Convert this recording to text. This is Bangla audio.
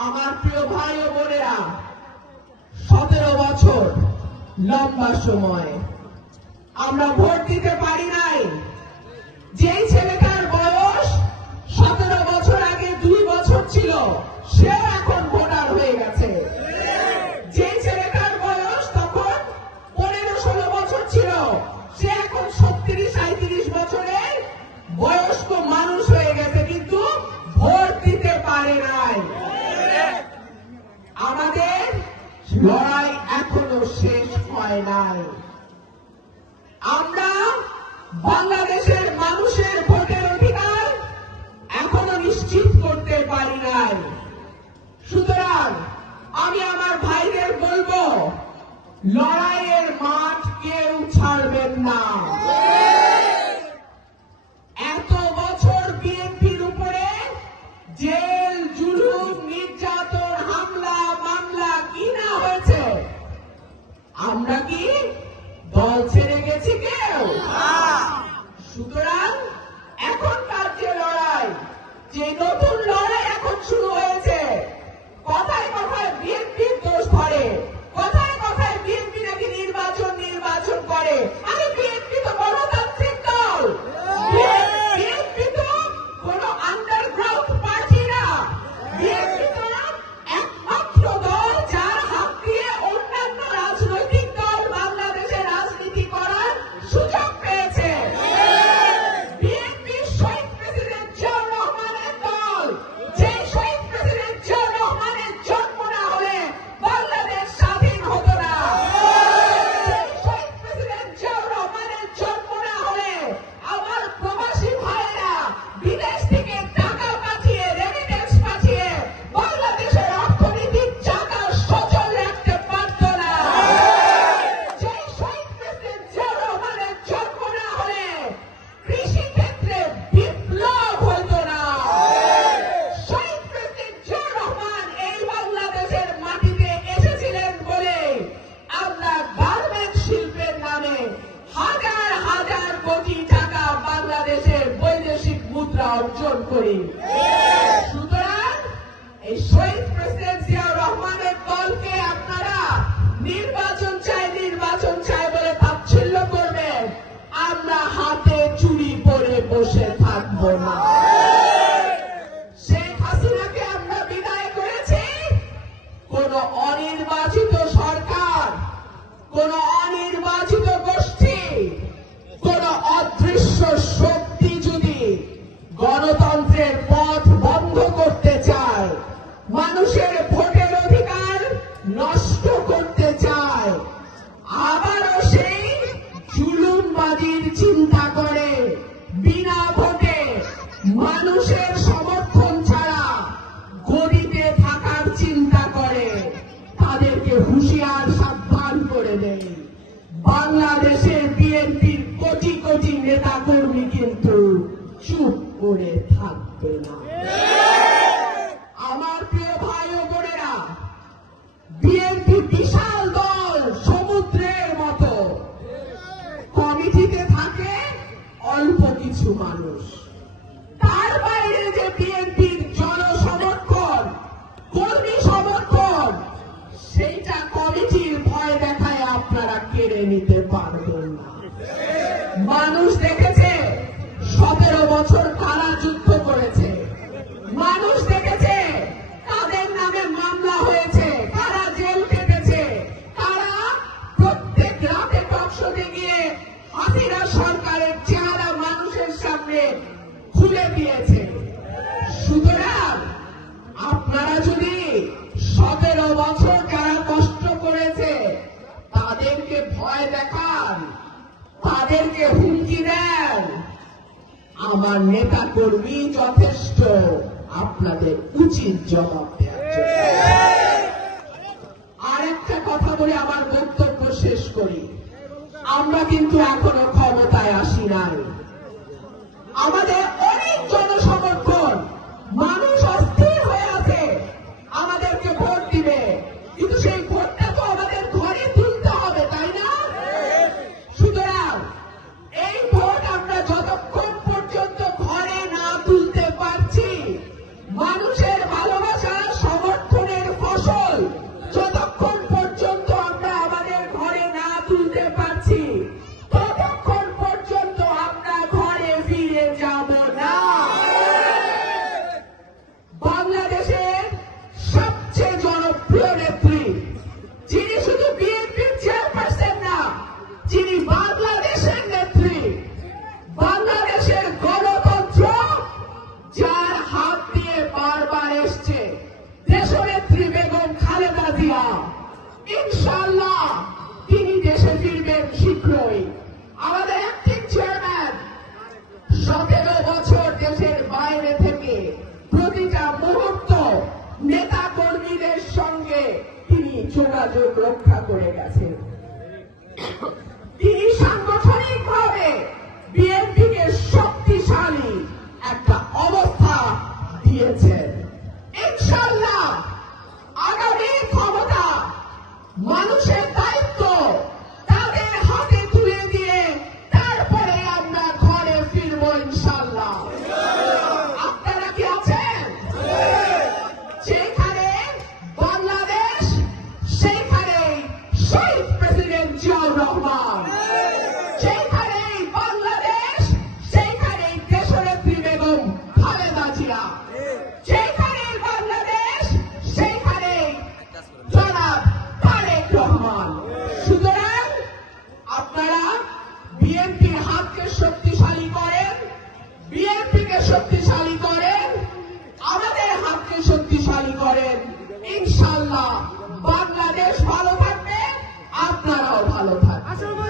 আমার প্রিয় ভাই ও বোনেরা, সতেরো বছর লম্বা সময়। আমরা ভোট দিতে পারি নাই। যেই ছেলেটার না। এত বছর বিএনপির উপরে জেল, জুলুম, নির্যাতন, হামলা, মামলা কি না হয়েছে? আমরা কি দল ছেড়ে গেছি কেউ? মুদ্রা অর্জন করি। সুতরাং এই শহীদ প্রেসিডেন্ট জিয়াউর রহমানের দলকে আপনারা নির্বাচন চাই নির্বাচন চাই বলে তাচ্ছিল্য করবেন। আমরা হাতে চুরি পরে বসে থাকব না। হাসিনাকে আমরা বিদায় করেছি। কোন অনির্বাচিত সরকার, কোন গণতন্ত্রের পথ বন্ধ করতে চায়, মানুষের ভোটের অধিকার নষ্ট করতে চায়, আবারও সেই জুলুমবাদীর চিন্তা করে বিনা ভোটে মানুষের সমর্থন ছাড়া গদিতে থাকার চিন্তা করে। তাদেরকে হুঁশিয়ার সাবধান করে দেয়। বাংলাদেশের চুপ করে থাকবে না আমার হাসিনা সরকারের চেহারা মানুষের সামনে খুলে দিয়েছে। সুতরাং আপনারা যদি সতেরো বছর যারা কষ্ট করেছে, তাদেরকে ভয় দেখান, তাদেরকে হুমকি দেন। আমার নেতা কর্মী যথেষ্ট, আপনাদের উচিত জবাব দেওয়ার জন্য। আর একটা কথা বলে আমার বক্তব্য শেষ করি। আমরা কিন্তু এখনও ক্ষমতায় আসি নাই। আমাদের যোগাযোগ রক্ষা করে গেছেন। রহমান। যেখানে বাংলাদেশ সেখানে দেশনেত্রী বেগম খালেদা জিয়া। যেখানে বাংলাদেশ সেখানে জনাব তারেক রহমান। সুতরাং আপনারা বিএনপির হাতকে শক্তিশালী করেন বিএনপিকে শক্তিশালী করেন, আমাদের হাতকে শক্তিশালী করেন। ইনশাল্লাহ আপনারাও ভালো থাকবেন